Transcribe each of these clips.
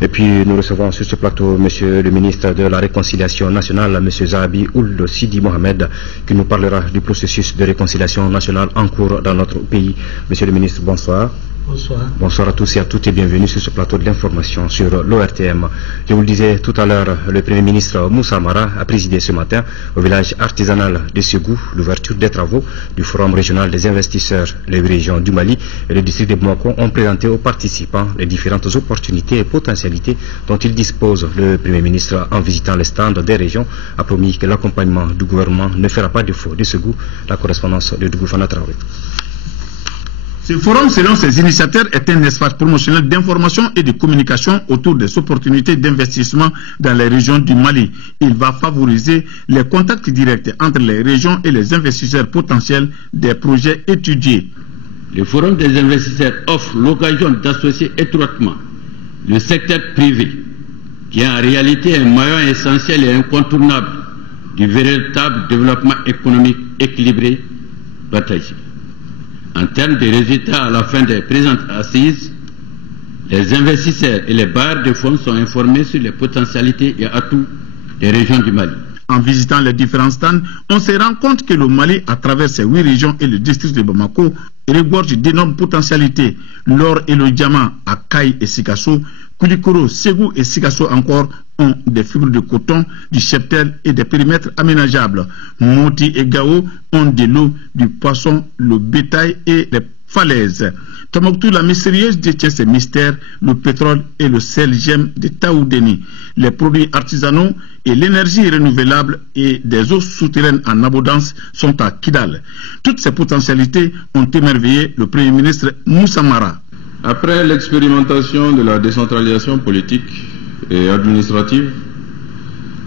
Et puis nous recevons sur ce plateau Monsieur le ministre de la Réconciliation nationale, Monsieur Zahabi Ould Sidi Mohamed, qui nous parlera du processus de réconciliation nationale en cours dans notre pays. Monsieur le ministre, bonsoir. Bonsoir. Bonsoir à tous et à toutes et bienvenue sur ce plateau de l'information sur l'ORTM. Je vous le disais tout à l'heure, le Premier ministre Moussa Mara a présidé ce matin au village artisanal de Ségou l'ouverture des travaux du Forum régional des investisseurs. Les régions du Mali et le district de Bamako ont présenté aux participants les différentes opportunités et potentialités dont ils disposent. Le Premier ministre, en visitant les stands des régions, a promis que l'accompagnement du gouvernement ne fera pas défaut. De Ségou, la correspondance de Dougou Fana Traoré. Ce forum, selon ses initiateurs, est un espace promotionnel d'information et de communication autour des opportunités d'investissement dans les régions du Mali. Il va favoriser les contacts directs entre les régions et les investisseurs potentiels des projets étudiés. Le forum des investisseurs offre l'occasion d'associer étroitement le secteur privé, qui est en réalité un maillon essentiel et incontournable du véritable développement économique équilibré partagé. En termes de résultats à la fin des présentes assises, les investisseurs et les bailleurs de fonds sont informés sur les potentialités et atouts des régions du Mali. En visitant les différents stands, on se rend compte que le Mali, à travers ses 8 régions et le district de Bamako, regorge d'énormes potentialités. L'or et le diamant à Kaï et Sikasso, Koulikoro, Ségou et Sikasso encore ont des fibres de coton, du cheptel et des périmètres aménageables. Moti et Gao ont de l'eau, du poisson, le bétail et les falaises. Tombouctou, la mystérieuse, détient ses mystères, le pétrole et le sel gemme de Taoudeni, les produits artisanaux et l'énergie renouvelable et des eaux souterraines en abondance sont à Kidal. Toutes ces potentialités ont émerveillé le Premier ministre Moussa Mara. Après l'expérimentation de la décentralisation politique et administrative,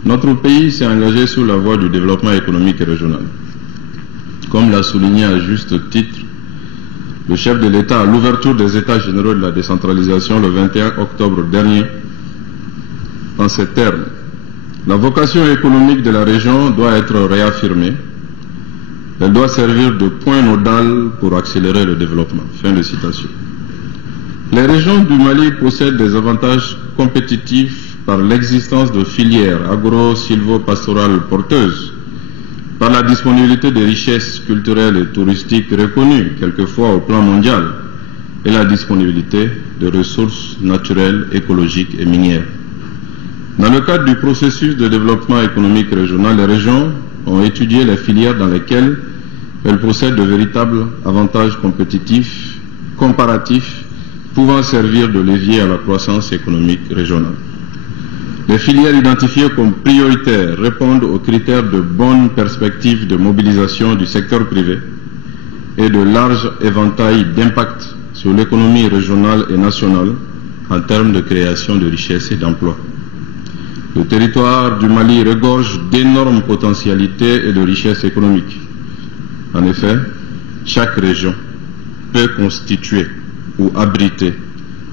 notre pays s'est engagé sur la voie du développement économique et régional. Comme l'a souligné à juste titre le chef de l'État à l'ouverture des États généraux de la décentralisation le 21 octobre dernier, en ces termes, la vocation économique de la région doit être réaffirmée. Elle doit servir de point nodal pour accélérer le développement. Fin de citation. Les régions du Mali possèdent des avantages compétitifs par l'existence de filières agro-silvo-pastorales porteuses, par la disponibilité de richesses culturelles et touristiques reconnues quelquefois au plan mondial, et la disponibilité de ressources naturelles, écologiques et minières. Dans le cadre du processus de développement économique régional, les régions ont étudié les filières dans lesquelles elles possèdent de véritables avantages compétitifs, comparatifs, pouvant servir de levier à la croissance économique régionale. Les filières identifiées comme prioritaires répondent aux critères de bonnes perspectives de mobilisation du secteur privé et de large éventail d'impact sur l'économie régionale et nationale en termes de création de richesses et d'emplois. Le territoire du Mali regorge d'énormes potentialités et de richesses économiques. En effet, chaque région peut constituer ou abriter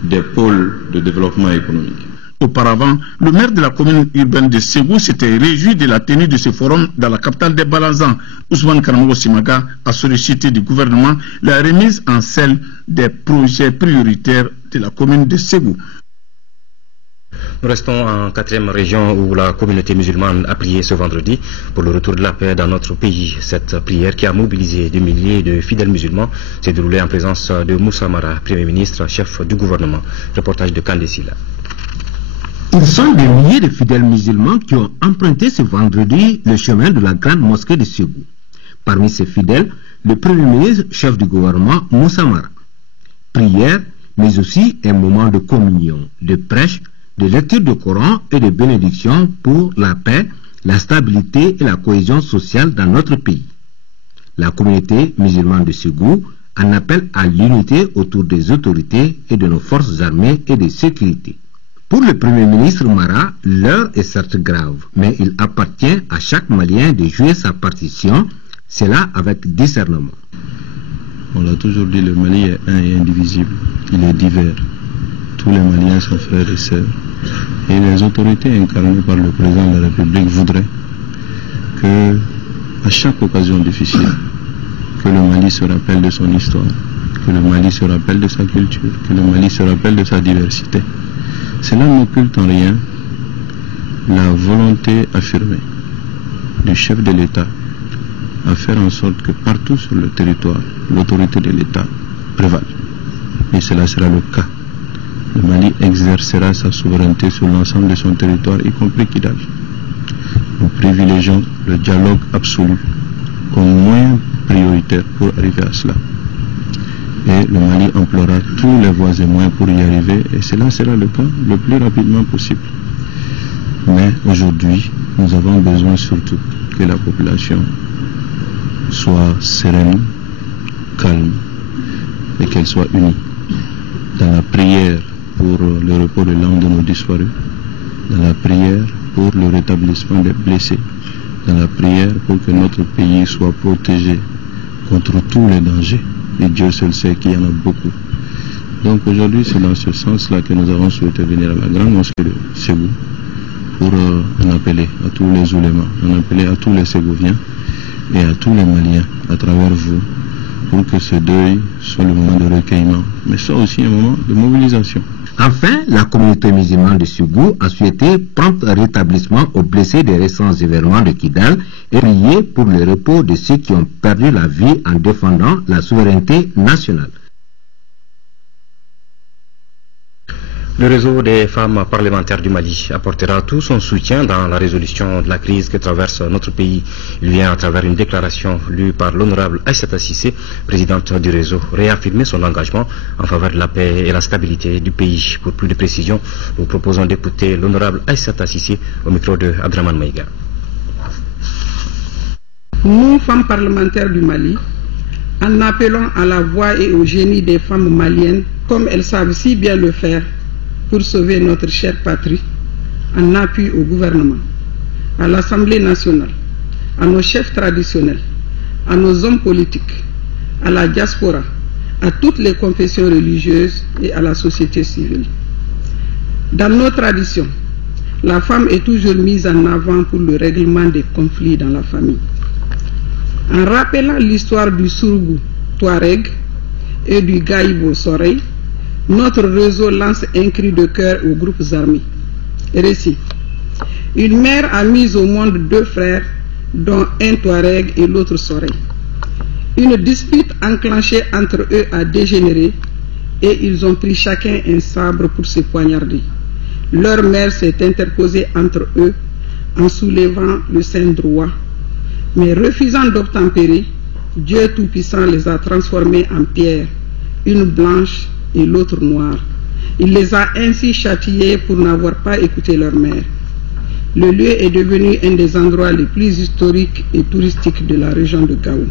des pôles de développement économique. Auparavant, le maire de la commune urbaine de Ségou s'était réjoui de la tenue de ce forum dans la capitale des Balanzans. Ousmane Karamogo Simaga a sollicité du gouvernement la remise en selle des projets prioritaires de la commune de Ségou. Nous restons en 4e région où la communauté musulmane a prié ce vendredi pour le retour de la paix dans notre pays. Cette prière qui a mobilisé des milliers de fidèles musulmans s'est déroulée en présence de Moussa Mara, Premier ministre, chef du gouvernement. Reportage de Kandesila. Ils sont des milliers de fidèles musulmans qui ont emprunté ce vendredi le chemin de la grande mosquée de Ségou. Parmi ces fidèles, le Premier ministre, chef du gouvernement, Moussa Mara. Prière, mais aussi un moment de communion, de prêche, de lecture du Coran et de bénédiction pour la paix, la stabilité et la cohésion sociale dans notre pays. La communauté musulmane de Ségou en appelle à l'unité autour des autorités et de nos forces armées et de sécurité. Pour le Premier ministre Mara, l'heure est certes grave, mais il appartient à chaque Malien de jouer sa partition, cela avec discernement. On l'a toujours dit, le Mali est un et indivisible, il est divers. Tous les Maliens sont frères et sœurs. Et les autorités incarnées par le président de la République voudraient que, à chaque occasion difficile, que le Mali se rappelle de son histoire, que le Mali se rappelle de sa culture, que le Mali se rappelle de sa diversité. Cela n'occulte en rien la volonté affirmée du chef de l'État à faire en sorte que partout sur le territoire, l'autorité de l'État prévale. Et cela sera le cas. Le Mali exercera sa souveraineté sur l'ensemble de son territoire, y compris Kidal. Nous privilégions le dialogue absolu comme moyen prioritaire pour arriver à cela. Et le Mali emploiera tous les voies et moyens pour y arriver, et cela sera le cas le plus rapidement possible. Mais aujourd'hui, nous avons besoin surtout que la population soit sereine, calme, et qu'elle soit unie dans la prière pour le repos de l'âme de nos disparus, dans la prière pour le rétablissement des blessés, dans la prière pour que notre pays soit protégé contre tous les dangers. Et Dieu seul sait qu'il y en a beaucoup. Donc aujourd'hui, c'est dans ce sens-là que nous avons souhaité venir à la grande mosquée de Ségou pour en appeler à tous les oulémas, en appeler à tous les Ségouviens et à tous les Maliens à travers vous, pour que ce deuil soit le moment de recueillement, mais soit aussi un moment de mobilisation. Enfin, la communauté musulmane de Ségou a souhaité prompt rétablissement aux blessés des récents événements de Kidal et prier pour le repos de ceux qui ont perdu la vie en défendant la souveraineté nationale. Le réseau des femmes parlementaires du Mali apportera tout son soutien dans la résolution de la crise que traverse notre pays. Il vient à travers une déclaration lue par l'honorable Aïssata Cissé, présidente du réseau, réaffirmer son engagement en faveur de la paix et la stabilité du pays. Pour plus de précisions, nous proposons d'écouter l'honorable Aïssata Cissé au micro de Abdraman Maïga. Nous, femmes parlementaires du Mali, en appelant à la voix et au génie des femmes maliennes, comme elles savent si bien le faire, pour sauver notre chère patrie, en appui au gouvernement, à l'Assemblée nationale, à nos chefs traditionnels, à nos hommes politiques, à la diaspora, à toutes les confessions religieuses et à la société civile. Dans nos traditions, la femme est toujours mise en avant pour le règlement des conflits dans la famille. En rappelant l'histoire du Sourgou Touareg et du Gaïbo Soreil, notre réseau lance un cri de cœur aux groupes armés. Récit. Une mère a mis au monde deux frères, dont un Touareg et l'autre Soreil. Une dispute enclenchée entre eux a dégénéré et ils ont pris chacun un sabre pour se poignarder. Leur mère s'est interposée entre eux en soulevant le sein droit. Mais refusant d'obtempérer, Dieu Tout-Puissant les a transformés en pierre, une blanche et l'autre noire. Il les a ainsi châtiés pour n'avoir pas écouté leur mère. Le lieu est devenu un des endroits les plus historiques et touristiques de la région de Gao.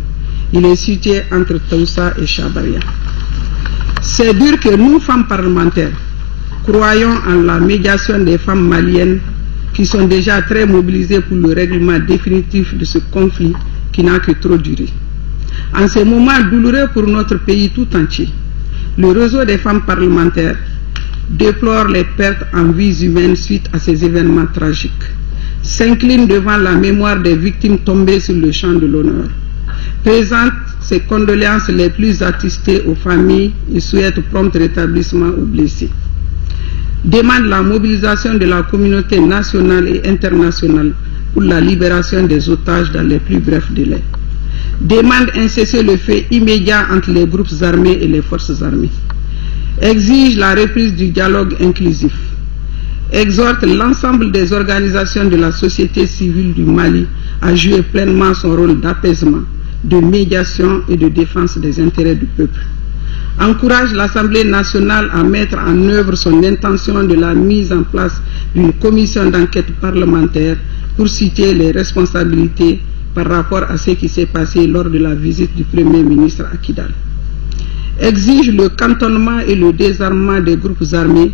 Il est situé entre Taoussa et Chabaria. C'est dur que nous, femmes parlementaires, croyons en la médiation des femmes maliennes qui sont déjà très mobilisées pour le règlement définitif de ce conflit qui n'a que trop duré. En ces moments douloureux pour notre pays tout entier, le réseau des femmes parlementaires déplore les pertes en vies humaines suite à ces événements tragiques, s'incline devant la mémoire des victimes tombées sur le champ de l'honneur, présente ses condoléances les plus attestées aux familles et souhaite prompt rétablissement aux blessés, demande la mobilisation de la communauté nationale et internationale pour la libération des otages dans les plus brefs délais, demande un cessez-le-feu immédiat entre les groupes armés et les forces armées, exige la reprise du dialogue inclusif, exhorte l'ensemble des organisations de la société civile du Mali à jouer pleinement son rôle d'apaisement, de médiation et de défense des intérêts du peuple, encourage l'Assemblée nationale à mettre en œuvre son intention de la mise en place d'une commission d'enquête parlementaire pour situer les responsabilités par rapport à ce qui s'est passé lors de la visite du Premier ministre à Kidal, exige le cantonnement et le désarmement des groupes armés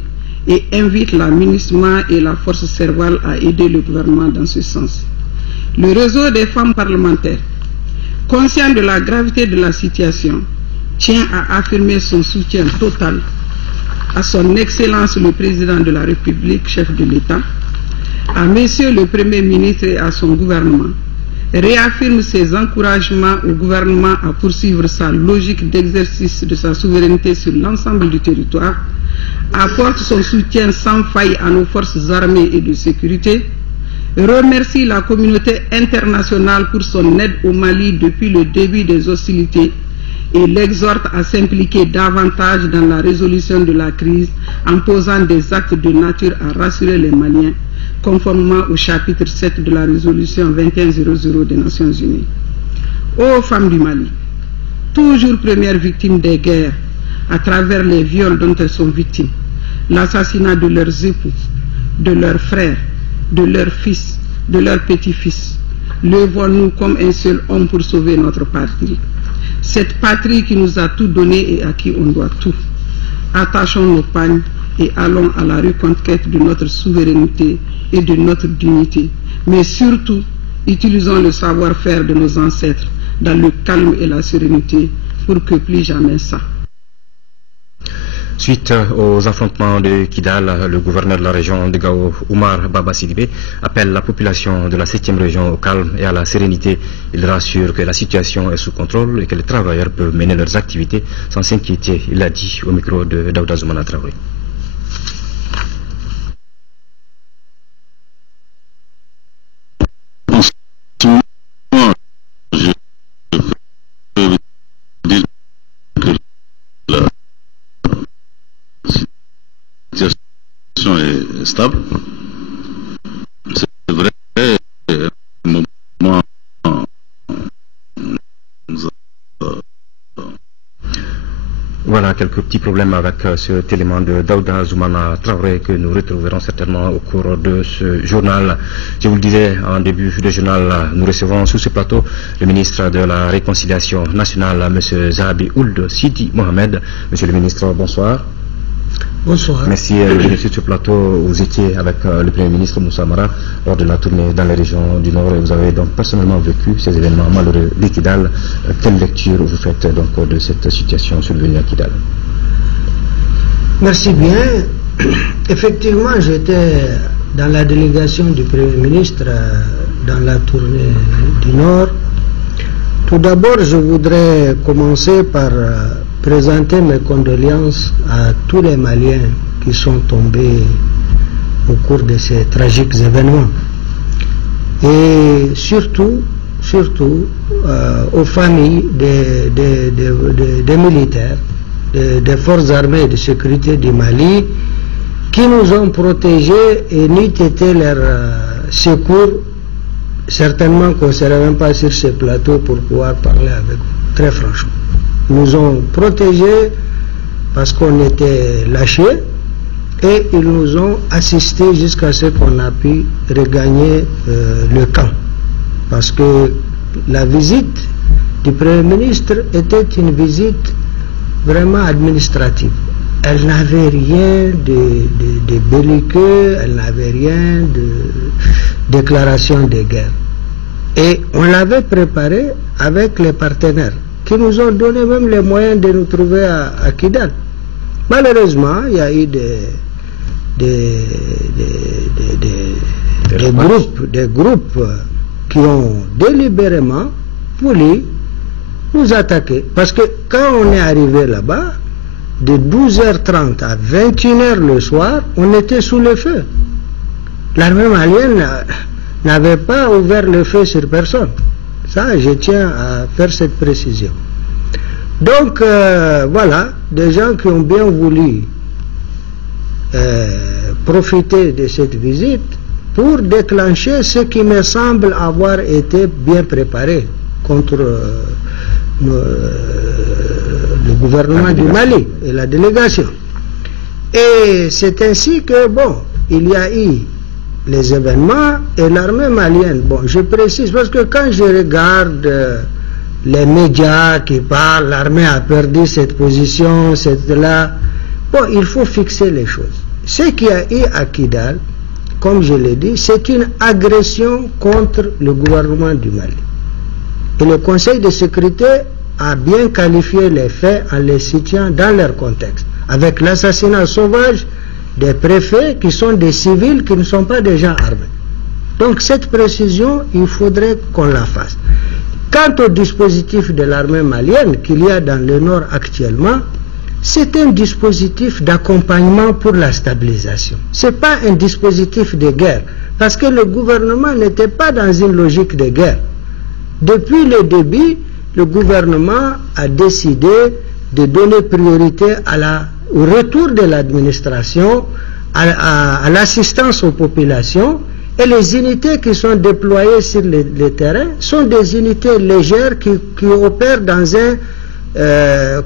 et invite la MINUSMA et la force Serval à aider le gouvernement dans ce sens. Le réseau des femmes parlementaires, conscient de la gravité de la situation, tient à affirmer son soutien total à son Excellence le Président de la République, chef de l'État, à Monsieur le Premier ministre et à son gouvernement, réaffirme ses encouragements au gouvernement à poursuivre sa logique d'exercice de sa souveraineté sur l'ensemble du territoire, apporte son soutien sans faille à nos forces armées et de sécurité, remercie la communauté internationale pour son aide au Mali depuis le début des hostilités et l'exhorte à s'impliquer davantage dans la résolution de la crise en posant des actes de nature à rassurer les Maliens, conformément au chapitre 7 de la résolution 2100 des Nations Unies. Ô femmes du Mali, toujours premières victimes des guerres, à travers les viols dont elles sont victimes, l'assassinat de leurs époux, de leurs frères, de leurs fils, de leurs petits-fils, levons-nous comme un seul homme pour sauver notre patrie. Cette patrie qui nous a tout donné et à qui on doit tout. Attachons nos pagnes et allons à la reconquête de notre souveraineté et de notre dignité. Mais surtout, utilisons le savoir-faire de nos ancêtres dans le calme et la sérénité pour que plus jamais ça. Suite aux affrontements de Kidal, le gouverneur de la région de Gao, Oumar Baba Sidibé, appelle la population de la 7e région au calme et à la sérénité. Il rassure que la situation est sous contrôle et que les travailleurs peuvent mener leurs activités sans s'inquiéter. Il l'a dit au micro de Daouda Zoumana Traoré. Est stable. C'est vrai, moment voilà quelques petits problèmes avec cet élément de Daouda Zoumana Traoré que nous retrouverons certainement au cours de ce journal. Je vous le disais en début de journal, nous recevons sur ce plateau le ministre de la Réconciliation nationale, M. Zahabi Ould Sidi Mohamed. Monsieur le ministre, bonsoir. Bonsoir. Merci de venir sur ce plateau. Vous étiez avec le Premier ministre Moussa Mara lors de la tournée dans les régions du Nord et vous avez donc personnellement vécu ces événements malheureux de Kidal. Quelle lecture vous faites donc de cette situation survenue à Kidal? Merci bien. Effectivement, j'étais dans la délégation du Premier ministre dans la tournée du Nord. Tout d'abord, je voudrais commencer par présenter mes condoléances à tous les Maliens qui sont tombés au cours de ces tragiques événements. Et surtout aux familles des militaires, des forces armées et de sécurité du Mali qui nous ont protégés et n'eût été leur secours, certainement qu'on ne serait même pas sur ce plateau pour pouvoir parler avec vous, très franchement. Nous ont protégés parce qu'on était lâchés et ils nous ont assistés jusqu'à ce qu'on a pu regagner le camp. Parce que la visite du Premier ministre était une visite vraiment administrative. Elle n'avait rien de belliqueux, elle n'avait rien de déclaration de guerre. Et on l'avait préparé avec les partenaires qui nous ont donné même les moyens de nous trouver à Kidal. Malheureusement, il y a eu des groupes qui ont délibérément voulu nous attaquer. Parce que quand on est arrivé là-bas, de 12h30 à 21h le soir, on était sous le feu. L'armée malienne n'avait pas ouvert le feu sur personne. Ça, je tiens à faire cette précision. Donc, voilà, des gens qui ont bien voulu profiter de cette visite pour déclencher ce qui me semble avoir été bien préparé contre le gouvernement du Mali et la délégation. Et c'est ainsi que, bon, il y a eu les événements et l'armée malienne. Bon, je précise parce que quand je regarde les médias qui parlent, l'armée a perdu cette position, cette là. Bon, il faut fixer les choses. Ce qu'il y a eu à Kidal, comme je l'ai dit, c'est une agression contre le gouvernement du Mali. Et le Conseil de sécurité a bien qualifié les faits en les situant dans leur contexte, avec l'assassinat sauvage des préfets qui sont des civils qui ne sont pas des gens armés. Donc cette précision, il faudrait qu'on la fasse. Quant au dispositif de l'armée malienne qu'il y a dans le nord actuellement, c'est un dispositif d'accompagnement pour la stabilisation. Ce n'est pas un dispositif de guerre, parce que le gouvernement n'était pas dans une logique de guerre. Depuis le début, le gouvernement a décidé de donner priorité au retour de l'administration, à l'assistance aux populations, et les unités qui sont déployées sur le terrain sont des unités légères qui opèrent dans un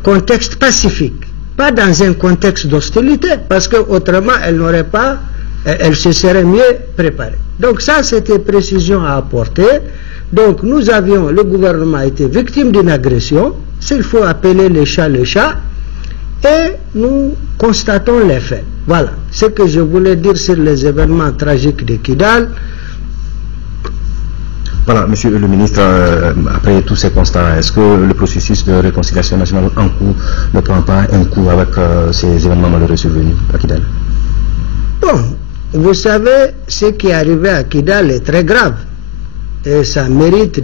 contexte pacifique, pas dans un contexte d'hostilité, parce qu'autrement elles se seraient mieux préparées. Donc ça, c'était précision à apporter. Donc le gouvernement a été victime d'une agression, s'il faut appeler le chat, et nous constatons les faits. Voilà ce que je voulais dire sur les événements tragiques de Kidal. Voilà, monsieur le ministre, après tous ces constats, est-ce que le processus de réconciliation nationale en cours ne prend pas un coup avec ces événements malheureux survenus à Kidal? Bon, vous savez, ce qui est arrivé à Kidal est très grave. Et ça mérite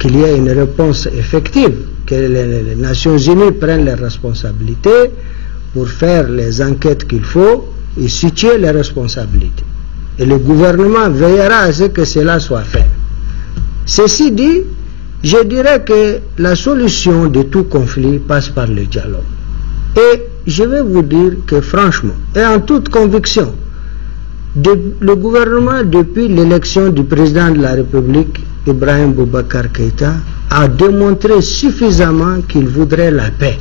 qu'il y ait une réponse effective, que les Nations Unies prennent les responsabilités pour faire les enquêtes qu'il faut et situer les responsabilités. Et le gouvernement veillera à ce que cela soit fait. Ceci dit, je dirais que la solution de tout conflit passe par le dialogue. Et je vais vous dire que franchement, et en toute conviction, le gouvernement, depuis l'élection du président de la République, Ibrahim Boubacar Keïta, a démontré suffisamment qu'il voudrait la paix.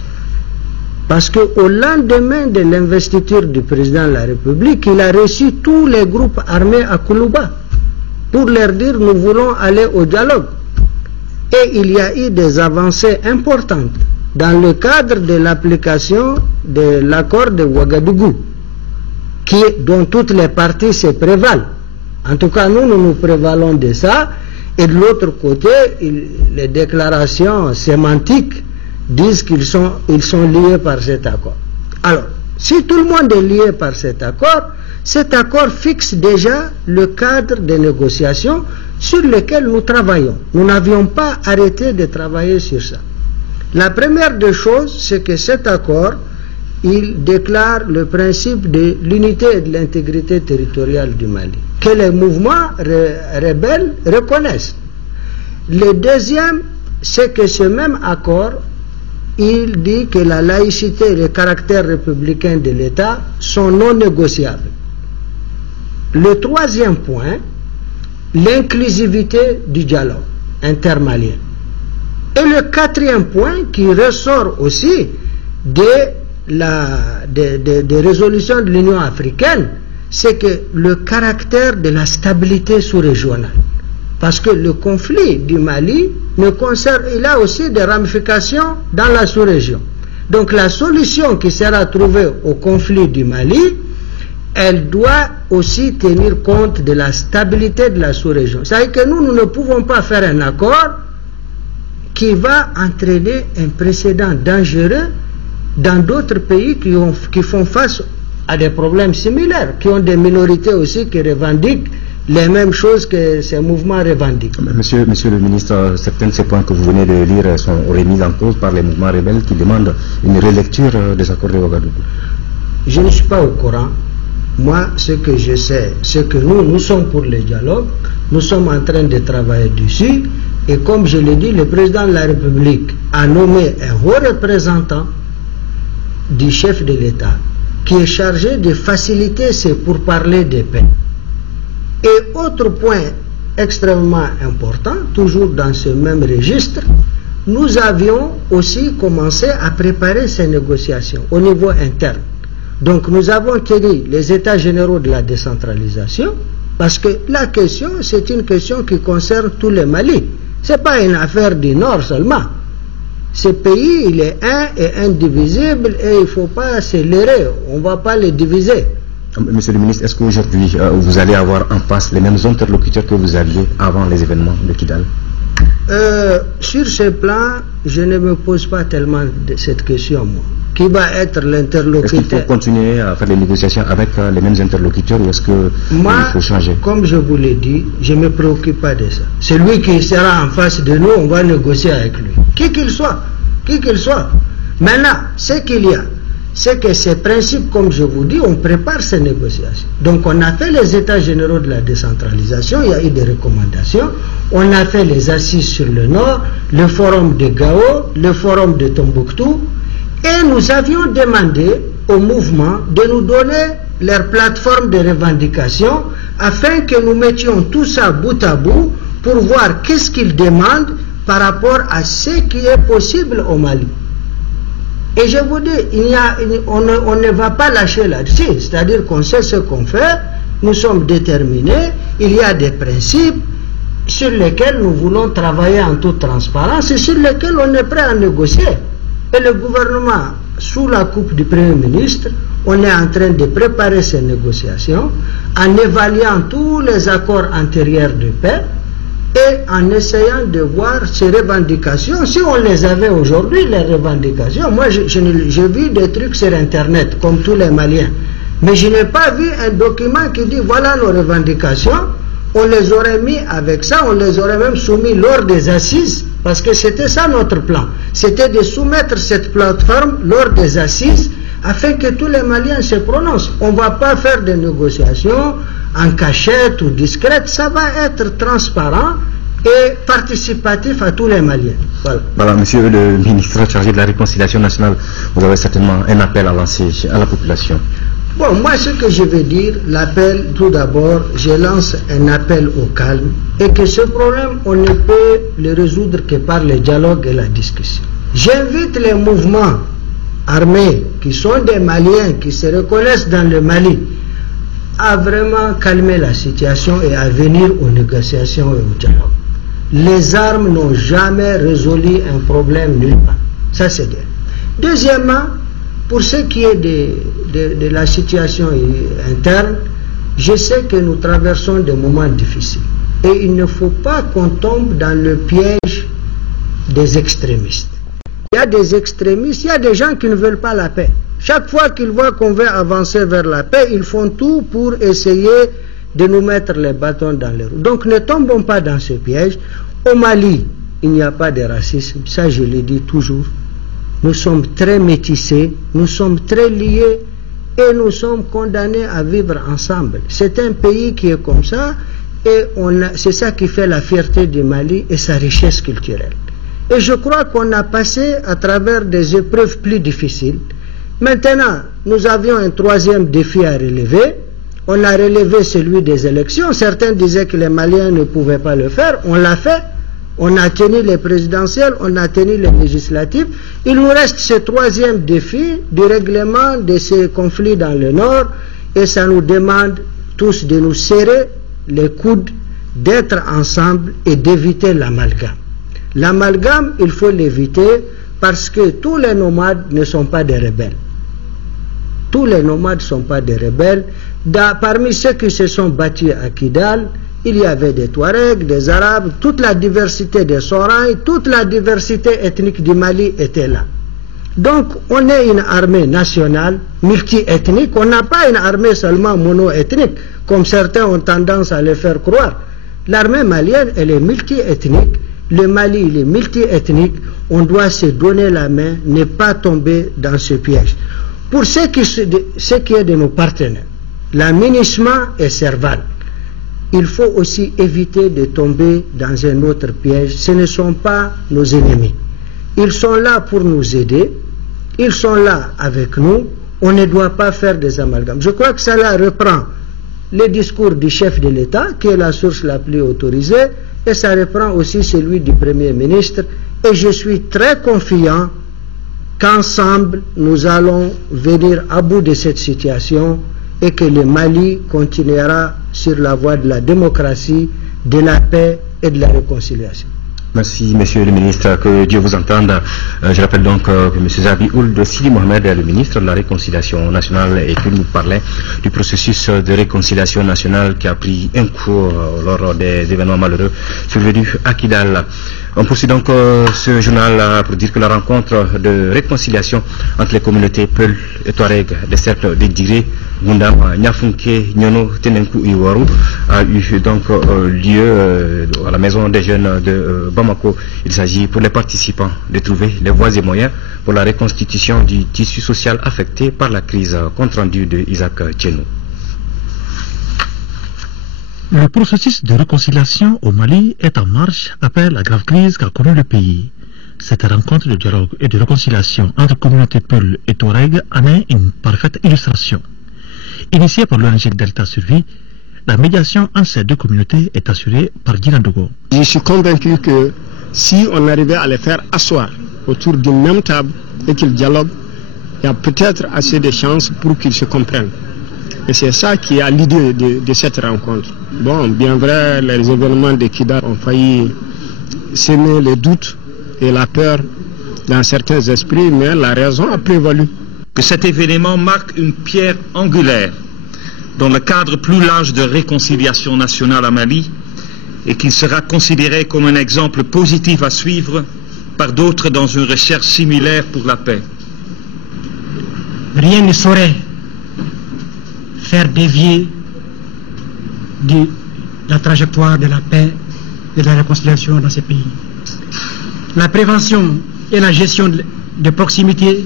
Parce qu'au lendemain de l'investiture du président de la République, il a reçu tous les groupes armés à Koulouba pour leur dire nous voulons aller au dialogue. Et il y a eu des avancées importantes dans le cadre de l'application de l'accord de Ouagadougou, dont toutes les parties se prévalent. En tout cas, nous nous prévalons de ça. Et de l'autre côté, les déclarations sémantiques disent qu'ils sont liés par cet accord. Alors, si tout le monde est lié par cet accord fixe déjà le cadre des négociations sur lesquelles nous travaillons. Nous n'avions pas arrêté de travailler sur ça. La première des choses, c'est que cet accord, il déclare le principe de l'unité et de l'intégrité territoriale du Mali, que les mouvements rebelles reconnaissent. Le deuxième, c'est que ce même accord, il dit que la laïcité et le caractère républicain de l'État sont non négociables. Le troisième point, l'inclusivité du dialogue intermalien. Et le quatrième point, qui ressort aussi des résolutions de l'Union africaine, c'est que le caractère de la stabilité sous-régionale. Parce que le conflit du Mali il a aussi des ramifications dans la sous-région. Donc la solution qui sera trouvée au conflit du Mali, elle doit aussi tenir compte de la stabilité de la sous-région. C'est-à-dire que nous ne pouvons pas faire un accord qui va entraîner un précédent dangereux dans d'autres pays qui font face à des problèmes similaires, qui ont des minorités aussi qui revendiquent les mêmes choses que ces mouvements revendiquent. Monsieur le ministre, certains de ces points que vous venez de lire sont remis en cause par les mouvements rebelles qui demandent une relecture des accords de Ouagadougou. Je ne suis pas au courant. Moi, ce que je sais, c'est que nous sommes pour le dialogue, nous sommes en train de travailler dessus, et comme je l'ai dit, le président de la République a nommé un haut représentant du chef de l'État qui est chargé de faciliter ces pourparlers de paix. Et autre point extrêmement important, toujours dans ce même registre, nous avions aussi commencé à préparer ces négociations au niveau interne. Donc nous avons tenu les états généraux de la décentralisation, parce que la question, c'est une question qui concerne tout le Mali. Ce n'est pas une affaire du Nord seulement. Ce pays, il est un et indivisible, et il ne faut pas se leurrer, on ne va pas le diviser. Monsieur le ministre, est-ce qu'aujourd'hui vous allez avoir en face les mêmes interlocuteurs que vous aviez avant les événements de Kidal? Sur ce plan, je ne me pose pas tellement cette question, moi. qui va être l'interlocuteur. Est-ce qu'il faut continuer à faire les négociations avec les mêmes interlocuteurs ou est-ce qu'il faut changer? Comme je vous l'ai dit, je ne me préoccupe pas de ça. Celui qui sera en face de nous, on va négocier avec lui. Qui qu'il soit. Maintenant, ce qu'il y a, c'est que ces principes, comme je vous dis, on prépare ces négociations. Donc on a fait les états généraux de la décentralisation, il y a eu des recommandations, on a fait les assises sur le Nord, le forum de Gao, le forum de Tombouctou, et nous avions demandé au mouvement de nous donner leur plateforme de revendication afin que nous mettions tout ça bout à bout pour voir qu'est-ce qu'ils demandent par rapport à ce qui est possible au Mali. Et je vous dis, on ne va pas lâcher là-dessus, c'est-à-dire qu'on sait ce qu'on fait, nous sommes déterminés, il y a des principes sur lesquels nous voulons travailler en toute transparence et sur lesquels on est prêt à négocier. Et le gouvernement, sous la coupe du Premier ministre, on est en train de préparer ces négociations en évaluant tous les accords antérieurs de paix et en essayant de voir ces revendications. Si on les avait aujourd'hui, les revendications, moi j'ai vu des trucs sur Internet, comme tous les Maliens, mais je n'ai pas vu un document qui dit voilà nos revendications. On les aurait mis avec ça, on les aurait même soumis lors des assises, parce que c'était ça notre plan. C'était de soumettre cette plateforme lors des assises afin que tous les Maliens se prononcent. On ne va pas faire des négociations en cachette ou discrète, ça va être transparent et participatif à tous les Maliens. Voilà, monsieur le ministre chargé de la réconciliation nationale, vous avez certainement un appel à lancer à la population. Bon, moi ce que je veux dire, l'appel, tout d'abord, je lance un appel au calme et que ce problème, on ne peut le résoudre que par le dialogue et la discussion. J'invite les mouvements armés qui sont des Maliens, qui se reconnaissent dans le Mali, à vraiment calmer la situation et à venir aux négociations et au dialogue. Les armes n'ont jamais résolu un problème nulle part. Ça c'est bien. Deuxièmement, pour ce qui est de la situation interne, je sais que nous traversons des moments difficiles. Et il ne faut pas qu'on tombe dans le piège des extrémistes. Il y a des extrémistes, il y a des gens qui ne veulent pas la paix. Chaque fois qu'ils voient qu'on veut avancer vers la paix, ils font tout pour essayer de nous mettre les bâtons dans les roues. Donc ne tombons pas dans ce piège. Au Mali, il n'y a pas de racisme, ça je le dis toujours. Nous sommes très métissés, nous sommes très liés et nous sommes condamnés à vivre ensemble. C'est un pays qui est comme ça et c'est ça qui fait la fierté du Mali et sa richesse culturelle. Et je crois qu'on a passé à travers des épreuves plus difficiles. Maintenant, nous avions un troisième défi à relever. On a relevé celui des élections. Certains disaient que les Maliens ne pouvaient pas le faire. On l'a fait. On a tenu les présidentielles, on a tenu les législatives. Il nous reste ce troisième défi du règlement de ces conflits dans le Nord et ça nous demande tous de nous serrer les coudes, d'être ensemble et d'éviter l'amalgame. L'amalgame, il faut l'éviter parce que tous les nomades ne sont pas des rebelles. Tous les nomades ne sont pas des rebelles. Parmi ceux qui se sont battus à Kidal, il y avait des Touaregs, des Arabes, toute la diversité des Soraïs, toute la diversité ethnique du Mali était là. Donc, on est une armée nationale, multi-ethnique. On n'a pas une armée seulement mono-ethnique, comme certains ont tendance à le faire croire. L'armée malienne, elle est multi-ethnique. Le Mali, il est multi-ethnique. On doit se donner la main, ne pas tomber dans ce piège. Pour ce qui est de nos partenaires, la MINUSMA est Serval. Il faut aussi éviter de tomber dans un autre piège. Ce ne sont pas nos ennemis. Ils sont là pour nous aider. Ils sont là avec nous. On ne doit pas faire des amalgames. Je crois que cela reprend le discours du chef de l'État, qui est la source la plus autorisée, et ça reprend aussi celui du Premier ministre. Et je suis très confiant qu'ensemble, nous allons venir à bout de cette situation et que le Mali continuera sur la voie de la démocratie, de la paix et de la réconciliation. Merci, monsieur le ministre, que Dieu vous entende. Je rappelle donc que M. Zabi Ould Sidi Mohamed est le ministre de la Réconciliation nationale et qu'il nous parlait du processus de réconciliation nationale qui a pris un coup lors des événements malheureux survenus à Kidal. On poursuit donc ce journal pour dire que la rencontre de réconciliation entre les communautés Peul et Touareg des cercles de Diré, Gundam, Nyafunke, Nyono, Tenenkou et Waru a eu donc lieu à la maison des jeunes de Bamako. Il s'agit pour les participants de trouver les voies et moyens pour la reconstitution du tissu social affecté par la crise, compte rendu de Isaac Tchenou. Le processus de réconciliation au Mali est en marche après la grave crise qu'a connue le pays. Cette rencontre de dialogue et de réconciliation entre communautés Peul et Touareg en est une parfaite illustration. Initiée par l'ONG Delta Survie, la médiation entre ces deux communautés est assurée par Dina Dogo. Je suis convaincu que si on arrivait à les faire asseoir autour d'une même table et qu'ils dialoguent, il y a peut-être assez de chances pour qu'ils se comprennent. Et c'est ça qui est l'idée de cette rencontre. Bon, bien vrai, les événements de Kidal ont failli semer les doutes et la peur dans certains esprits, mais la raison a prévalu. Que cet événement marque une pierre angulaire dans le cadre plus large de réconciliation nationale à Mali et qu'il sera considéré comme un exemple positif à suivre par d'autres dans une recherche similaire pour la paix. Rien ne saurait faire dévier de la trajectoire de la paix et de la réconciliation dans ces pays. La prévention et la gestion de proximité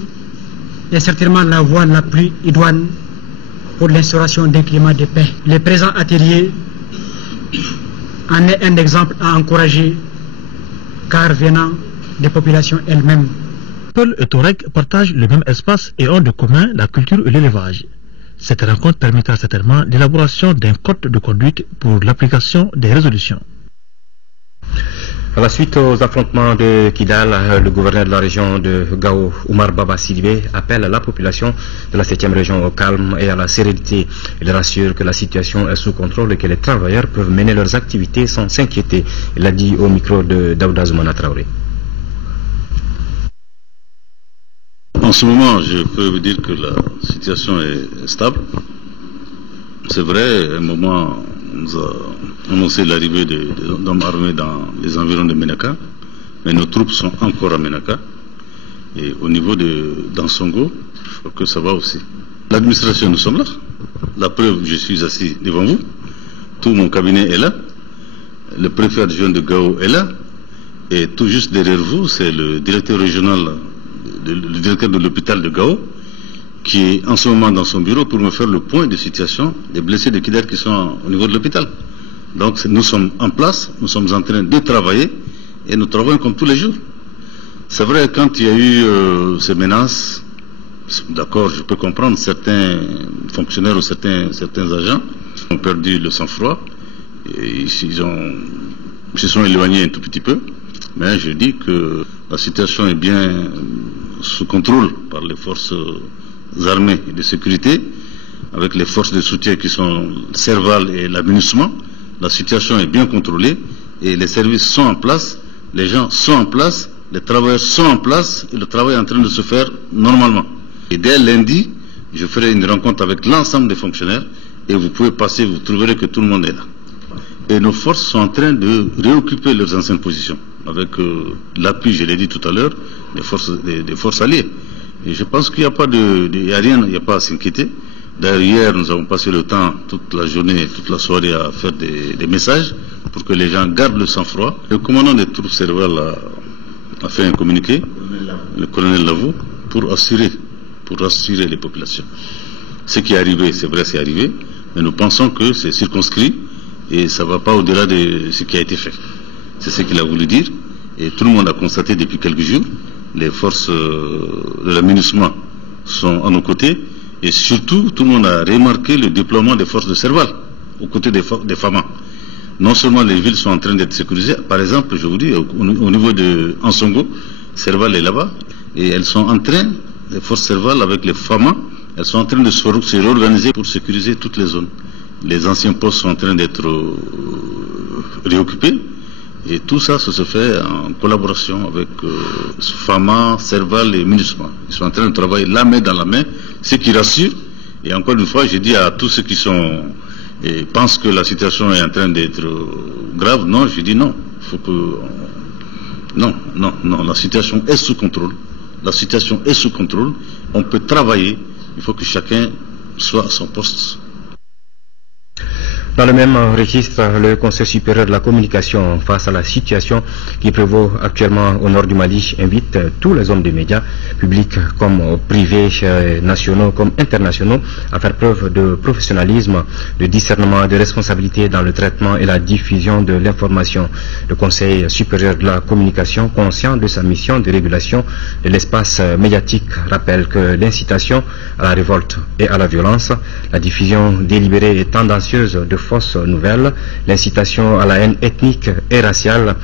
est certainement la voie la plus idoine pour l'instauration d'un climat de paix. Les présents ateliers en est un exemple à encourager, car venant des populations elles-mêmes. Peul et Touareg partagent le même espace et ont de commun la culture et l'élevage. Cette rencontre permettra certainement l'élaboration d'un code de conduite pour l'application des résolutions. À la suite aux affrontements de Kidal, le gouverneur de la région de Gao, Oumar Baba Sidibé, appelle la population de la 7e région au calme et à la sérénité. Il rassure que la situation est sous contrôle et que les travailleurs peuvent mener leurs activités sans s'inquiéter. Il l'a dit au micro de Daouda Zoumana Traoré. En ce moment, je peux vous dire que la situation est stable. C'est vrai, à un moment, on nous a annoncé l'arrivée d'hommes armés dans les environs de Ménaka, mais nos troupes sont encore à Ménaka. Et au niveau de Dansongo, je crois que ça va aussi. L'administration, nous sommes là. La preuve, je suis assis devant vous. Tout mon cabinet est là. Le préfet adjoint de Gao est là. Et tout juste derrière vous, c'est le directeur régional, le directeur de l'hôpital de Gao, qui est en ce moment dans son bureau pour me faire le point de situation des blessés de Kidal qui sont au niveau de l'hôpital. Donc nous sommes en place, nous sommes en train de travailler et nous travaillons comme tous les jours. C'est vrai, quand il y a eu ces menaces, d'accord, je peux comprendre, certains fonctionnaires ou certains agents ont perdu le sang-froid et ils se sont éloignés un tout petit peu, mais je dis que la situation est bien sous contrôle par les forces armées et de sécurité, avec les forces de soutien qui sont Serval et l'aménagement. La situation est bien contrôlée et les services sont en place, les gens sont en place, les travailleurs sont en place et le travail est en train de se faire normalement. Et dès lundi, je ferai une rencontre avec l'ensemble des fonctionnaires et vous pouvez passer, vous trouverez que tout le monde est là. Et nos forces sont en train de réoccuper leurs anciennes positions avec l'appui, je l'ai dit tout à l'heure, des forces alliées. Et je pense qu'il n'y a pas il n'y a pas à s'inquiéter. D'ailleurs, hier, nous avons passé le temps, toute la journée, toute la soirée, à faire des messages pour que les gens gardent le sang-froid. Le commandant des troupes Serval a fait un communiqué, le colonel Lavou, pour assurer les populations. Ce qui est arrivé, c'est vrai, c'est arrivé, mais nous pensons que c'est circonscrit et ça ne va pas au-delà de ce qui a été fait. C'est ce qu'il a voulu dire et tout le monde a constaté depuis quelques jours. Les forces de l'aménagement sont à nos côtés et surtout tout le monde a remarqué le déploiement des forces de Serval aux côtés des FAMA. Non seulement les villes sont en train d'être sécurisées, par exemple, je vous dis, au niveau de Ansongo, Serval est là-bas et elles sont en train, les forces Serval avec les FAMA, elles sont en train de se réorganiser pour sécuriser toutes les zones. Les anciens postes sont en train d'être réoccupés Et tout ça, ça se fait en collaboration avec FAMA, Serval et MINUSMA. Ils sont en train de travailler la main dans la main, ce qui rassure. Et encore une fois, je dis à tous ceux qui pensent que la situation est en train d'être grave, non, je dis non. Il faut que... Non, la situation est sous contrôle. La situation est sous contrôle. On peut travailler. Il faut que chacun soit à son poste. Dans le même registre, le Conseil supérieur de la communication, face à la situation qui prévaut actuellement au nord du Mali, invite tous les hommes des médias, publics comme privés, nationaux comme internationaux, à faire preuve de professionnalisme, de discernement, de responsabilité dans le traitement et la diffusion de l'information. Le Conseil supérieur de la communication, conscient de sa mission de régulation de l'espace médiatique, rappelle que l'incitation à la révolte et à la violence, la diffusion délibérée et tendancieuse de fausses nouvelles, l'incitation à la haine ethnique et raciale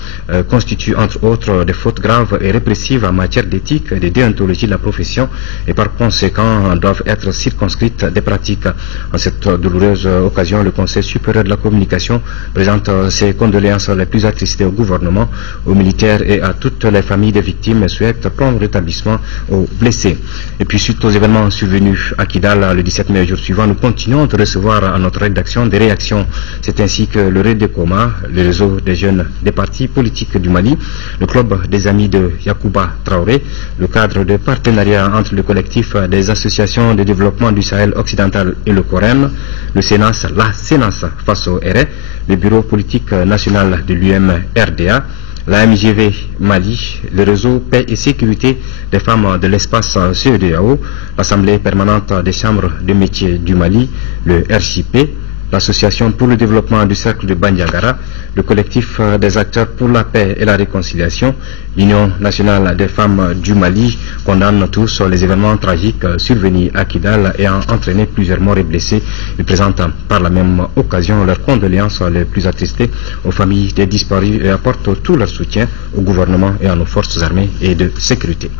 constitue entre autres des fautes graves et répressives en matière d'éthique et de déontologie de la profession et par conséquent doivent être circonscrites des pratiques. En cette douloureuse occasion, le Conseil supérieur de la communication présente ses condoléances les plus attristées au gouvernement, aux militaires et à toutes les familles des victimes et souhaite prompt rétablissement aux blessés. Et puis suite aux événements survenus à Kidal le 17 mai jour suivant, nous continuons de recevoir à notre rédaction des réactions. C'est ainsi que le REDECOMA, le réseau des jeunes des partis politiques du Mali, le club des amis de Yacouba Traoré, le cadre de partenariat entre le collectif des associations de développement du Sahel occidental et le Corém, le Sénas, la Sénas face au RE, le bureau politique national de l'UM-RDA, la MGV Mali, le réseau Paix et Sécurité des femmes de l'espace CEDEAO, l'Assemblée permanente des chambres de métiers du Mali, le RCP, l'Association pour le développement du cercle de Bandiagara, le collectif des acteurs pour la paix et la réconciliation, l'Union nationale des femmes du Mali condamnent tous les événements tragiques survenus à Kidal et ont entraîné plusieurs morts et blessés. Ils présentent par la même occasion leurs condoléances les plus attristées aux familles des disparus et apportent tout leur soutien au gouvernement et à nos forces armées et de sécurité.